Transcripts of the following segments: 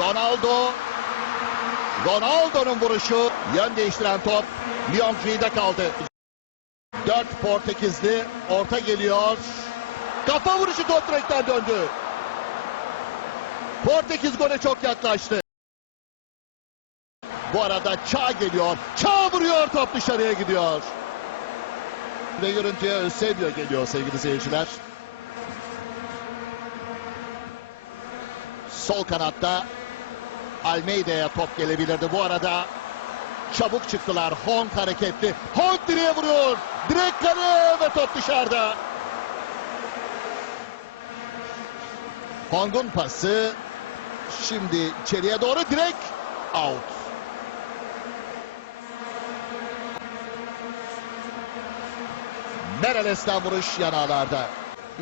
Ronaldo. Ronaldo'nun vuruşu. Yön değiştiren top. Lyon Gri'de kaldı. 4 Portekizli orta geliyor. Kafa vuruşu top döndü. Portekiz gole çok yaklaştı. Bu arada Çağ geliyor. Çağ vuruyor top dışarıya gidiyor. Ve görüntüye Eusebio geliyor sevgili seyirciler. Sol kanatta Almeida'ya top gelebilirdi. Bu arada çabuk çıktılar. Honk hareketli. Honk direğe vuruyor. Direkt kare ve top dışarıda. Hong'un pası şimdi içeriye doğru direkt out. Mereles'ten vuruş yanağlarda.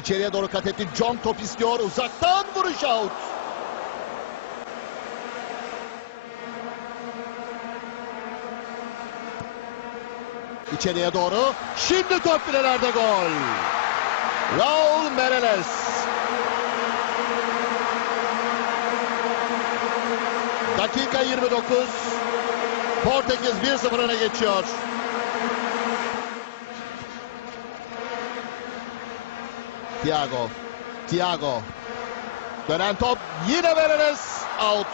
İçeriye doğru kat etti. John top istiyor. Uzaktan vuruş out. İçeriye doğru. Şimdi top filelerde gol. Raul Mereles. Dakika 29. Portekiz 1-0 öne geçiyor. Thiago. Thiago. Dönen top yine Mereles. Out.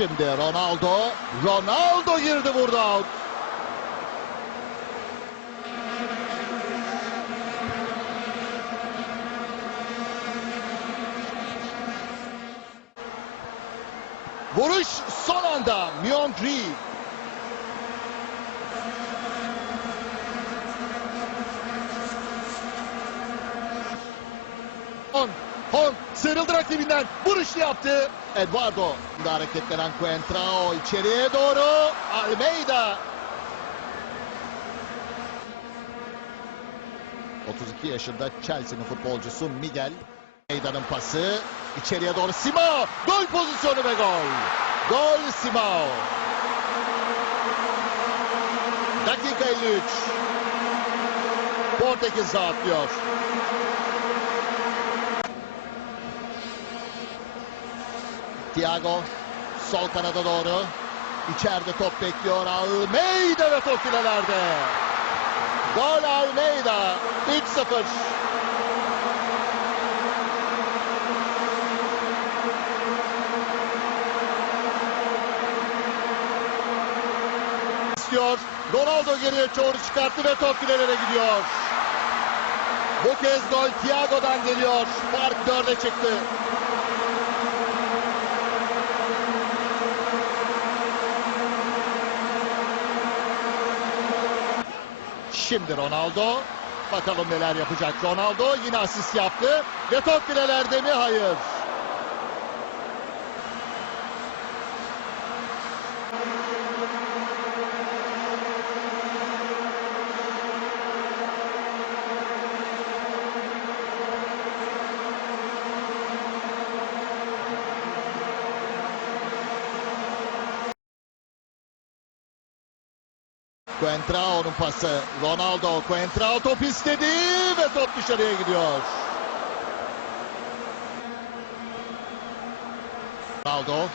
Şimdi Ronaldo. Ronaldo girdi burada. Vuruş son anda. Myon Gri. Hon, Hon rakibinden. Vuruş yaptı. Eduardo. Hareketlenen Coentrao içeriye doğru. Almeida. 32 yaşında Chelsea'nin futbolcusu Miguel. Almeida'nın pası. içeriye doğru Simao. Gol pozisyonu ve gol. Gol Simao. Dakika 53. Portekiz rahatlıyor. Thiago sol kanada doğru. İçeride top bekliyor Almeida ve top filelerde. Gol Almeida 3-0. istiyor. Ronaldo geriye çoğru çıkarttı ve top filelere gidiyor. Bu kez gol Thiago'dan geliyor. Fark dörde çıktı. Şimdi Ronaldo. Bakalım neler yapacak Ronaldo. Yine asist yaptı. Ve top filelerde mi? Hayır. Coentrao'nun pası. Ronaldo. Coentrao top istedi ve top dışarıya gidiyor. Ronaldo.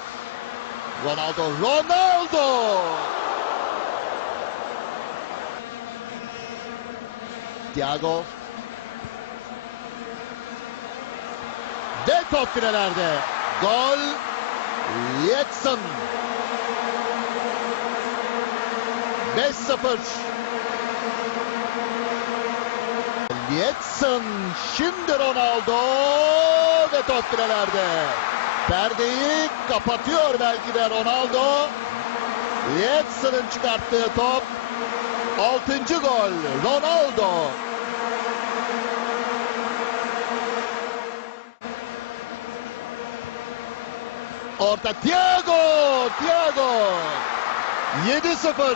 Ronaldo. Ronaldo. Thiago. Ve top filelerde. Gol. Yetson. 5-0. Yetson şimdi Ronaldo ve top filelerde. Perdeyi kapatıyor belki de Ronaldo. Yetson'ın çıkarttığı top. 6. gol Ronaldo. Orta Thiago, Thiago. 7-0.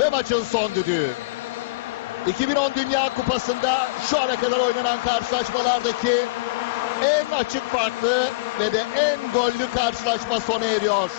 Ve maçın son düdüğü. 2010 Dünya Kupası'nda şu ana kadar oynanan karşılaşmalardaki en açık farklı ve de en gollü karşılaşma sona eriyor.